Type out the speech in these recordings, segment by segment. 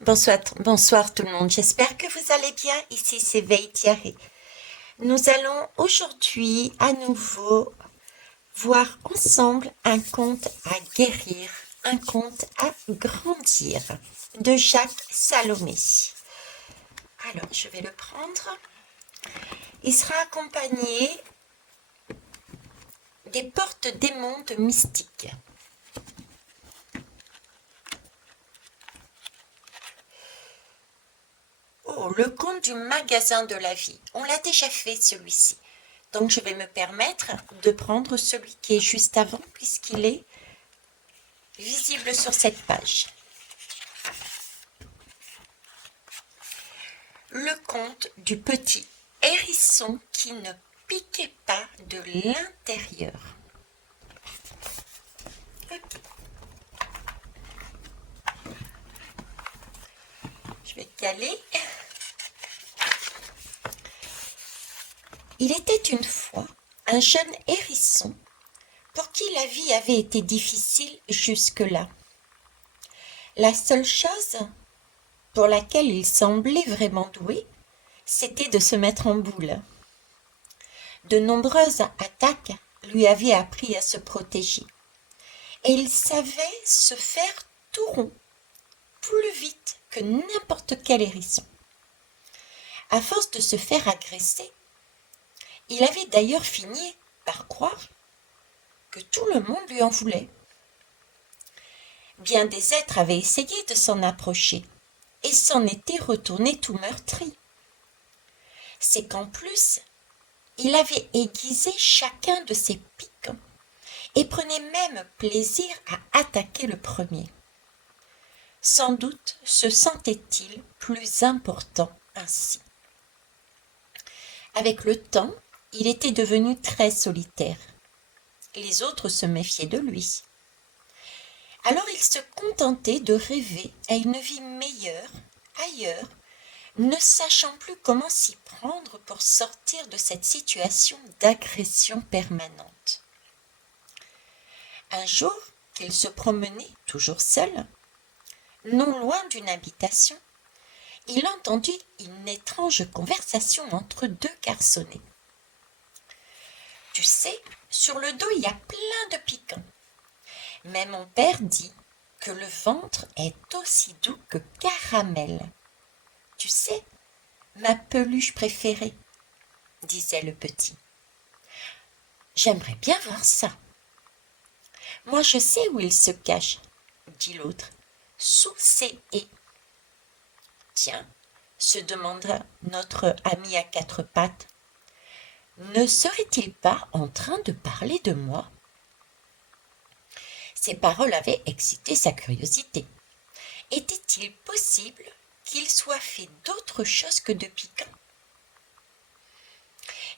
Bonsoir tout le monde, j'espère que vous allez bien. Ici c'est Veitiari. Nous allons aujourd'hui à nouveau voir ensemble un conte à guérir, un conte à grandir de Jacques Salomé. Alors je vais le prendre. Il sera accompagné des portes des mondes mystiques. Oh, le conte du magasin de la vie. On l'a déjà fait celui-ci. Donc je vais me permettre de prendre celui qui est juste avant puisqu'il est visible sur cette page. Le conte du petit hérisson qui ne piquait pas de l'intérieur. Ok. Je vais caler. Il était une fois un jeune hérisson pour qui la vie avait été difficile jusque-là. La seule chose pour laquelle il semblait vraiment doué, c'était de se mettre en boule. De nombreuses attaques lui avaient appris à se protéger, et il savait se faire tout rond, plus vite que n'importe quel hérisson. À force de se faire agresser, il avait d'ailleurs fini par croire que tout le monde lui en voulait. Bien des êtres avaient essayé de s'en approcher, et s'en étaient retournés tout meurtris. C'est qu'en plus, il avait aiguisé chacun de ses pics et prenait même plaisir à attaquer le premier. Sans doute se sentait-il plus important ainsi. Avec le temps, il était devenu très solitaire. Les autres se méfiaient de lui. Alors il se contentait de rêver à une vie meilleure, ailleurs, ne sachant plus comment s'y prendre pour sortir de cette situation d'agression permanente. Un jour qu'il se promenait, toujours seul, non loin d'une habitation, il entendit une étrange conversation entre deux garçonnets. « Tu sais, sur le dos il y a plein de piquants. Mais mon père dit que le ventre est aussi doux que caramel. Tu sais, ma peluche préférée, disait le petit. J'aimerais bien voir ça. Moi je sais où il se cache, dit l'autre, sous ces haies. Tiens, se demanda notre ami à quatre pattes, ne serait-il pas en train de parler de moi? Ces paroles avaient excité sa curiosité. Était-il possible qu'il soit fait d'autre chose que de piquant?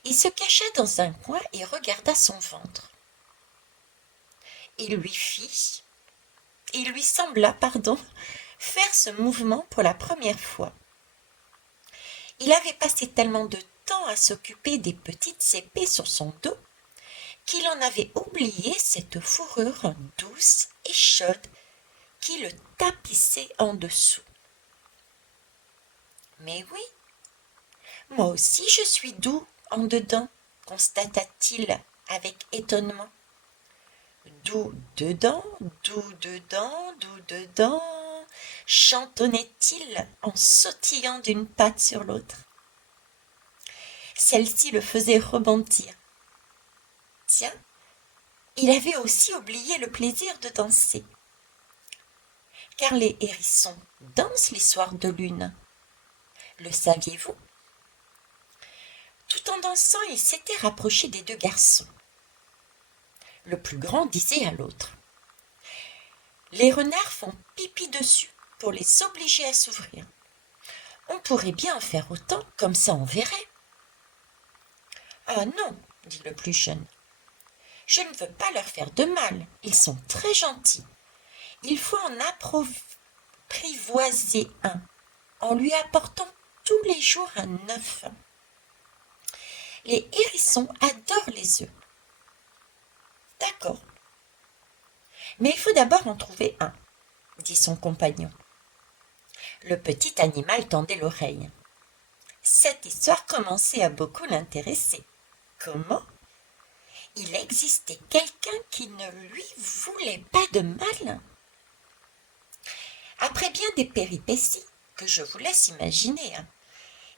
Il se cacha dans un coin et regarda son ventre. Il lui sembla, faire ce mouvement pour la première fois. Il avait passé tellement de temps à s'occuper des petites épées sur son dos qu'il en avait oublié cette fourrure douce et chaude qui le tapissait en dessous. Mais oui, moi aussi je suis doux en dedans, constata-t-il avec étonnement. Doux dedans, doux dedans, doux dedans, chantonnait-il en sautillant d'une patte sur l'autre. Celle-ci le faisait rebondir. Tiens, il avait aussi oublié le plaisir de danser. Car les hérissons dansent les soirs de lune. Le saviez-vous? Tout en dansant, il s'était rapproché des deux garçons. Le plus grand disait à l'autre. Les renards font pipi dessus pour les obliger à s'ouvrir. On pourrait bien en faire autant, comme ça on verrait. Ah non, dit le plus jeune. Je ne veux pas leur faire de mal, ils sont très gentils. Il faut en apprivoiser un, en lui apportant tous les jours un œuf. Les hérissons adorent les œufs. D'accord. Mais il faut d'abord en trouver un, dit son compagnon. Le petit animal tendait l'oreille. Cette histoire commençait à beaucoup l'intéresser. Comment? Il existait quelqu'un qui ne lui voulait pas de mal. Après bien des péripéties, que je vous laisse imaginer,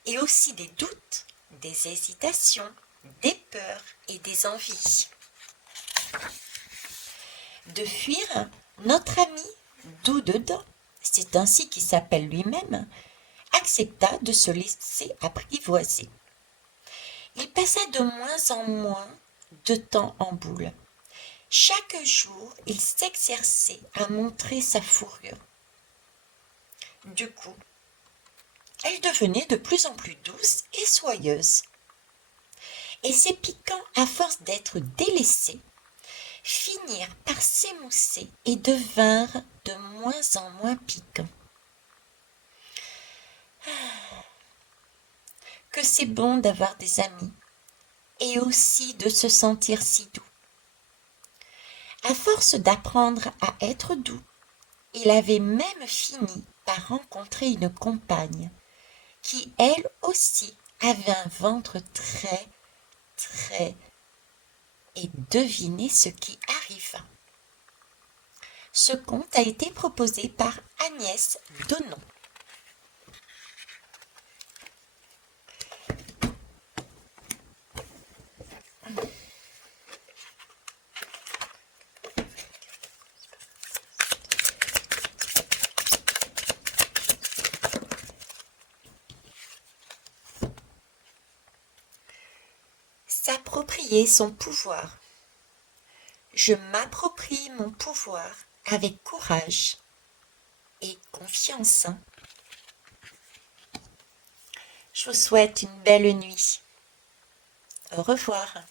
et aussi des doutes, des hésitations, des peurs et des envies, de fuir, notre ami Doux-dedans, c'est ainsi qu'il s'appelle lui-même, accepta de se laisser apprivoiser. Il passa de moins en moins de temps en boule. Chaque jour, il s'exerçait à montrer sa fourrure. Du coup, elle devenait de plus en plus douce et soyeuse. Et ses piquants, à force d'être délaissés, finirent par s'émousser et devinrent de moins en moins piquants. Que c'est bon d'avoir des amis, et aussi de se sentir si doux. À force d'apprendre à être doux, il avait même fini par rencontrer une compagne qui, elle aussi, avait un ventre très, très... Et devinez ce qui arriva. Ce conte a été proposé par Agnès Donon. S'approprier son pouvoir. Je m'approprie mon pouvoir avec courage et confiance. Je vous souhaite une belle nuit. Au revoir.